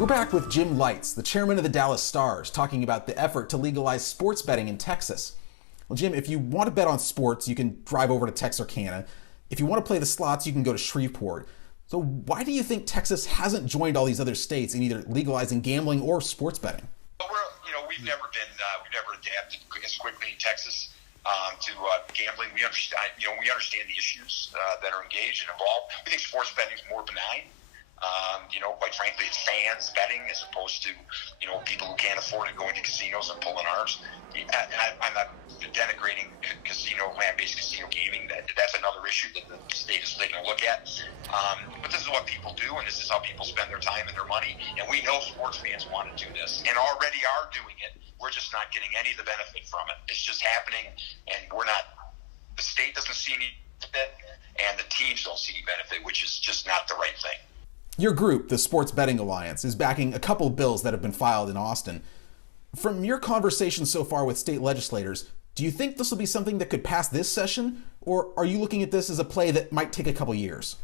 We're back with Jim Lites, the chairman of the Dallas Stars, talking about the effort to legalize sports betting in Texas. Well, Jim, if you want to bet on sports, you can drive over to Texarkana. If you want to play the slots, you can go to Shreveport. So why do you think Texas hasn't joined all these other states in either legalizing gambling or sports betting? Well, we've never adapted as quickly in Texas to gambling. We understand the issues that are engaged and involved. We think sports betting is more benign. Quite frankly, it's fans betting as opposed to, people who can't afford it going to casinos and pulling arms. I'm not denigrating land-based casino gaming. That's another issue that the state is taking a look at. But this is what people do, and this is how people spend their time and their money. And we know sports fans want to do this and already are doing it. We're just not getting any of the benefit from it. It's just happening, and the state doesn't see any benefit, and the teams don't see any benefit, which is just not the right thing. Your group, the Sports Betting Alliance, is backing a couple bills that have been filed in Austin. From your conversations so far with state legislators, do you think this will be something that could pass this session, or are you looking at this as a play that might take a couple years?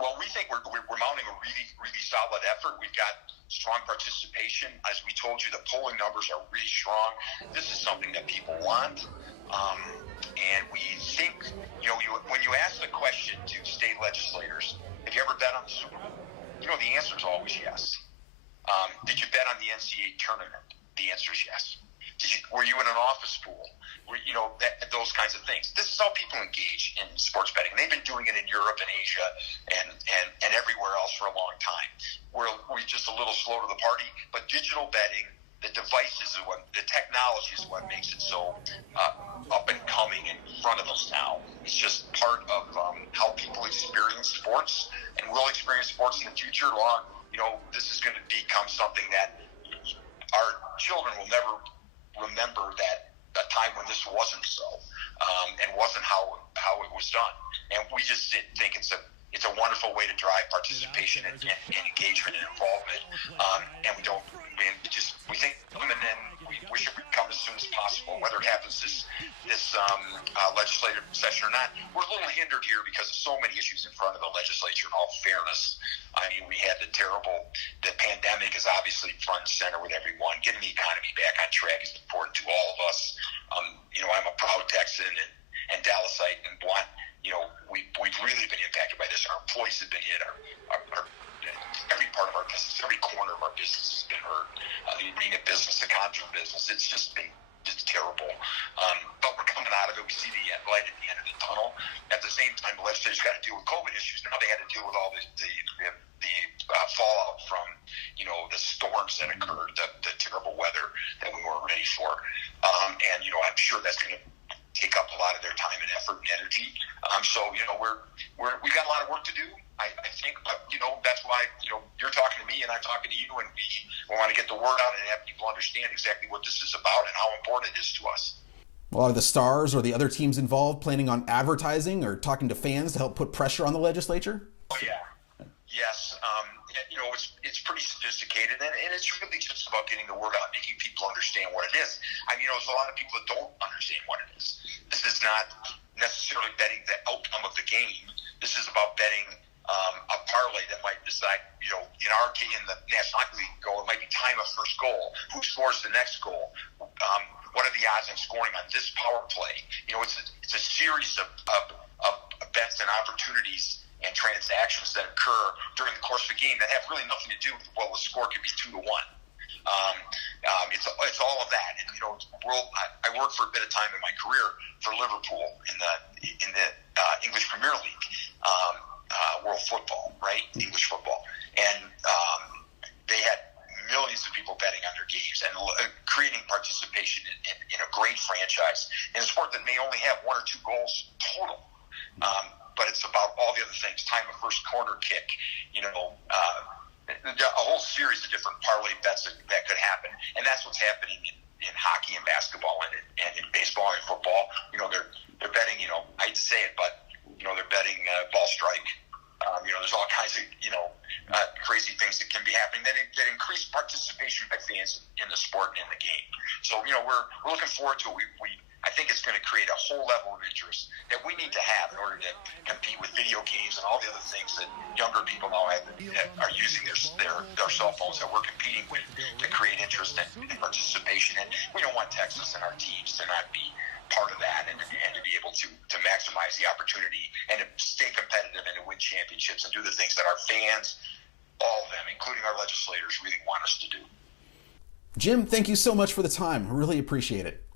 Well, we think we're mounting a really, really solid effort. We've got strong participation. As we told you, the polling numbers are really strong. This is something that people want. And we think, when you ask the question to state legislators, have you ever bet on the Super Bowl? The answer is always yes. Did you bet on the NCAA tournament? The answer is yes. Were you in an office pool? Those kinds of things. This is how people engage in sports betting. They've been doing it in Europe and Asia and everywhere else for a long time. We're just a little slow to the party, but digital betting, the devices, the technology is what makes it so up and coming in front of us now. It's just part of how people experience sports, and will experience sports in the future. This is going to become something that our children will never remember that a time when this wasn't so, and wasn't how it was done. And we just think it's a wonderful way to drive participation and engagement and involvement. And we think, and we wish it would come as soon as possible. Whether it happens this legislative session or not, we're a little hindered here because of so many issues in front of the legislature. In all fairness, we had the pandemic is obviously front and center with everyone. Getting the economy back on track is important to all of us. I'm a proud Texan and Dallasite, and we've really been impacted by this. Our employees have been hit. Our every part of our business, every corner of our business has been hurt. The arena business, the concert business, it's just been terrible. But we're coming out of it. We see the light at the end of the tunnel. At the same time, the legislature's got to deal with COVID issues. Now they had to deal with all the fallout from the storms that occurred, the terrible weather that we weren't ready for. And I'm sure that's going to take up a lot of their time and effort and energy. We've got a lot of work to do, I think, but that's why you're talking to me and I'm talking to you, and we want to get the word out and have people understand exactly what this is about and how important it is to us. Well, are the Stars or the other teams involved planning on advertising or talking to fans to help put pressure on the legislature? Oh yeah, yes. It's pretty sophisticated, and it's really just about getting the word out, making people understand what it is. There's a lot of people that don't understand what it is. This is not necessarily betting the outcome of the game. This is about betting a parlay that might decide, in our case, in the National Hockey League goal, it might be time of first goal. Who scores the next goal? What are the odds on scoring on this power play? It's a series of bets and opportunities and transactions that occur during the course of the game that have really nothing to do with, the score could be 2-1. It's all of that. And, I worked for a bit of time in my career for Liverpool in the English Premier League, world football, right? English football. And they had millions of people betting on their games and creating participation in a great franchise in a sport that may only have 1 or 2 goals total. But it's about all the other things, time of first corner kick, a whole series of different parlay bets that could happen. And that's what's happening in hockey and basketball and in baseball and football. They're betting, I hate to say it, but, they're betting ball strike. There's all kinds of, crazy things that can be happening that increase participation by fans in the sport and in the game. So, we're looking forward to it. I think it's going to create a whole level of interest that we need to have in order to compete with video games and all the other things that younger people now are using their cell phones that we're competing with to create interest and participation. And we don't want Texas and our teams to not be part of that, and to be able to maximize the opportunity and to stay competitive and to win championships and do the things that our fans, all of them, including our legislators, really want us to do. Jim, thank you so much for the time. I really appreciate it.